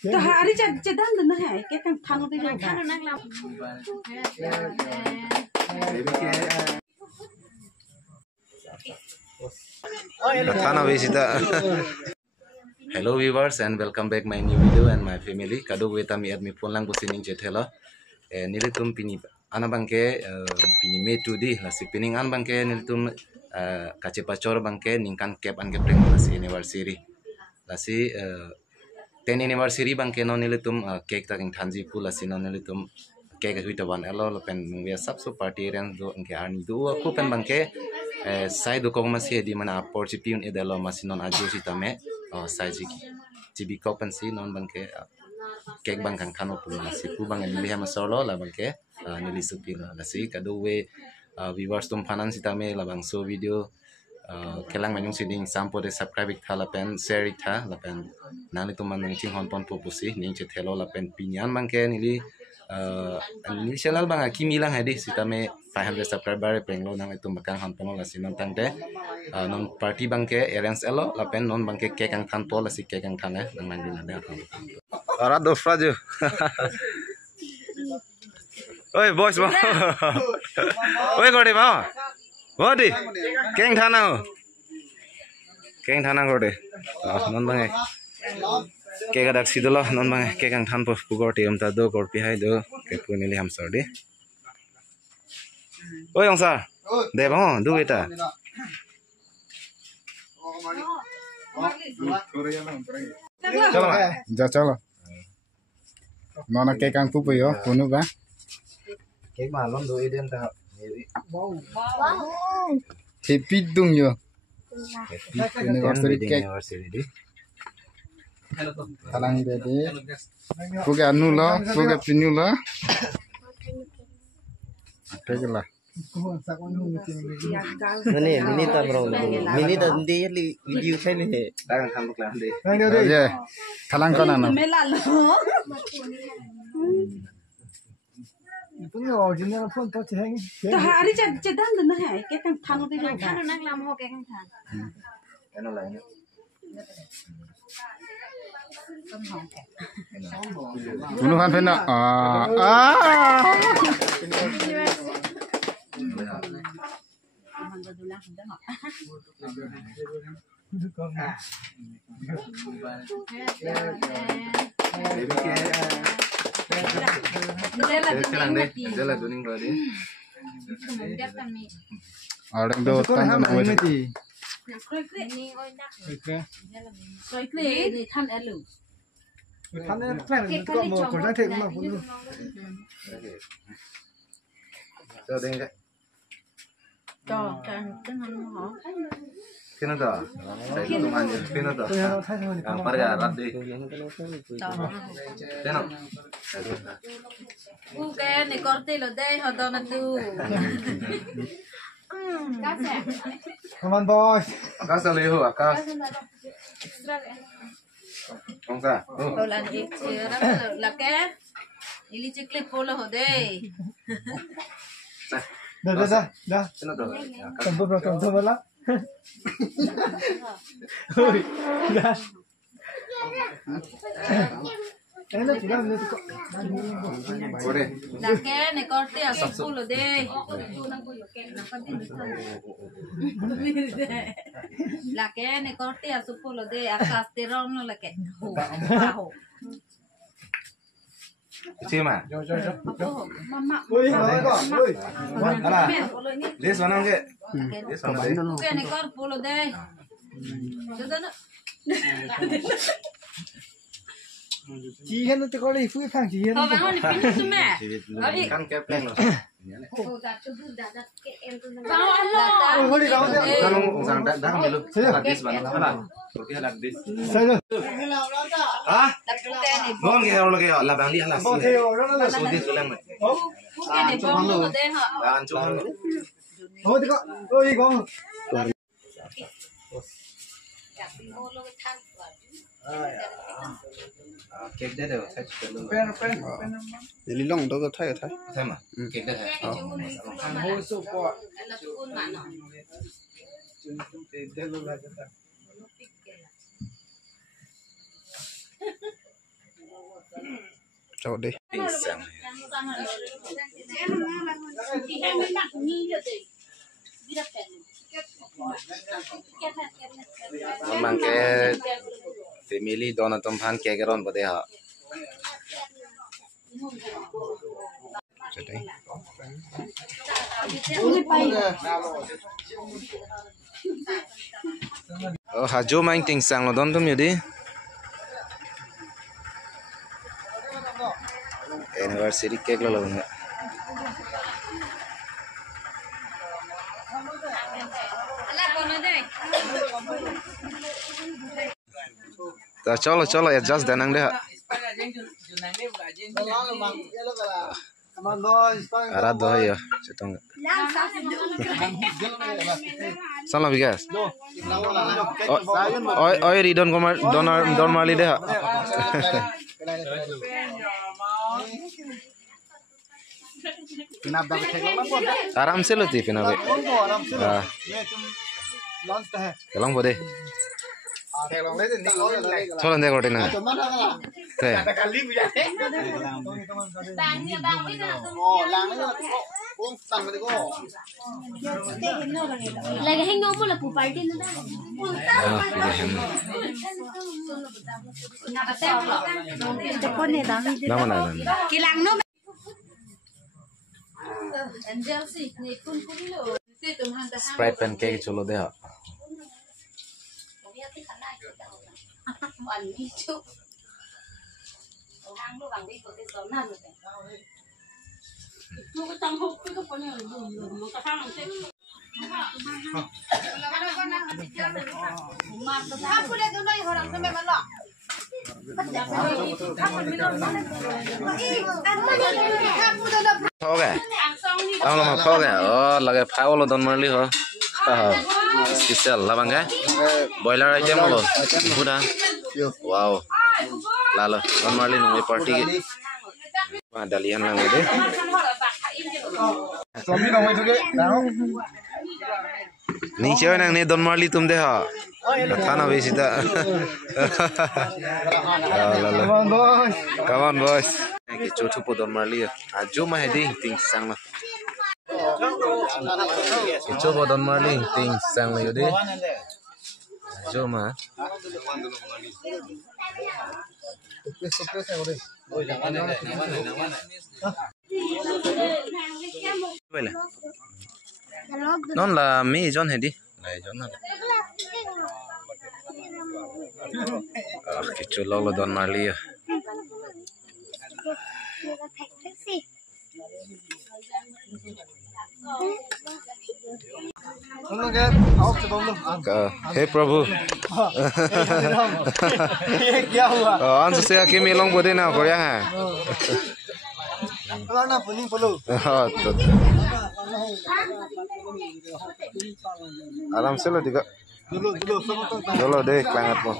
Hari cedan dulu ya, kita thang udah jalan. Thana visita. Hello viewers and welcome back my new video and my family. Kado weta mi admi pulang busining cethela. Nilitum pini anabangke pini me tudi lasi pining anbangke nilitum kace pacor bangke ningkan cap ange pring lasi anniversary. Lasi 10 anniversary bangke non nilitum cake taking thanji pu lasi non nilitum cake huita ban elo lopen nungya sabso party ren do ange arni do aku pen bangke sai do kong masih di mana porcipun edelo masih non aju si tame sai jiki jibi kopen si non bangke cake bangkang kano pu nasi pu bang nili hama solo la bangke nili supi la nasi kado we viewers tum panan si tame la bang so video kelang manyung siding sampo de subscribe tha la pen share tha la pen nali tum man ching hon pon pu pusi ning che thelo la pen pinyan bangke nili nili channel bang kimi lang hadi si tame 500 subscriber penglo nang itu makang han pono la sinon tangte non party bangke arrange elo la pen non bangke cake ang than pol la si cake ang than nang man din ada ara do fraju oi boys ba oi gode ba gode cake thana gode non bangai cake adak sidolo non bangai cake ang than po pugorti am ta do korpi hai do ke punili ham sordi oi ongsa de ba du beta चलो जा चलो non cake ang pupu yo puno ba cake malom do idem ta happy dung yo anniversary cake talang de puga anu lo puga pinu lo cake la Nani mini ta bro mini ta ndi li video sai le đang tham bực làm đi ye talang ko na no Mela lo. Hari cedan dulu ya, kita thang udah jalan. cái nó lại nữa puno han pena đây là tuning rồi đi orang do tan na wati Rồi kle thì thằng elu. cho đây đấy Cho kan hả? cái nó đó cái nó ăn cái nó đó phải ra lắp đi thế nào Bukan ni korte lo deh hodo na tu. come on boys akas sao liu akas không sao Hola ni la ke. Ili chikle polo hode. da cái nó đó tambo bro tambo bala oi da Ela tira me to vô đi La ke ni korte a polo deh. La ke ni korte a polo deh akas terong no la ke. Ho. chim à Mama. oi ala les wanang ke les wanang deh Bukan ni kor polo deh. Sudah na. chi hen to ko le fu phang chi hen Kau bangun ni pintu tu meh. kan kẹp lên rồi kan ông sang đã không được là dis bạn đó là cái là dis sai rồi à ngon cái nào cái là bạn đi là bo theo đó là số dis số lần mày Bukan ni polo deh ha. ăn chung thôi thì có ơi con cake đấy đều thay luôn Jadi long đó có thay thay mà cake đấy thay hồi số qua Là tu pun mana. Chào đi. Ting sang. Mang cái family đó là tôm phan cái ron bữa đây hả? Đây. Hajo main ting sang lo don tum yudi. Anniversary cake lo enggak. Chalo adjust danang deh. Arah doh ya, setong. Salah bigas. Oh, ridon komar don mali deh. आराम से लोती फिर ना बे कलंग बोले चलो अंदर कोटे ना ते lagi hengau pula pu party na nama nama kilang no angel sih ni kun lo si tumhan dah Sprite pancake cholo deh ăn đi chứ ăn nó bằng đi có cái tôm năn rồi nó cái tôm hút cái có nhiều dùng cái thang nó sẽ Phao kìa, tao làm phao kìa, là cái phao lo don marli ho, special là bằng cái, boiler item lo, bukan, wow, lalu don marli nunggu party, ada lian lang deh, nih cewek nang nih don marli tum deh ha, thana besi ta, come on boys. Cái chỗ thu bộ don marli à chỗ mà hay đi ting sang mà cái chỗ bộ don marli ting sang là đi chỗ mà vậy là non là mấy John hay đi này John cái chỗ lâu là don marli à हे प्रभु आंसर से आके मिलोंग बोले ना कोरिया है आराम से लो दिखा चलो देख लांgat mo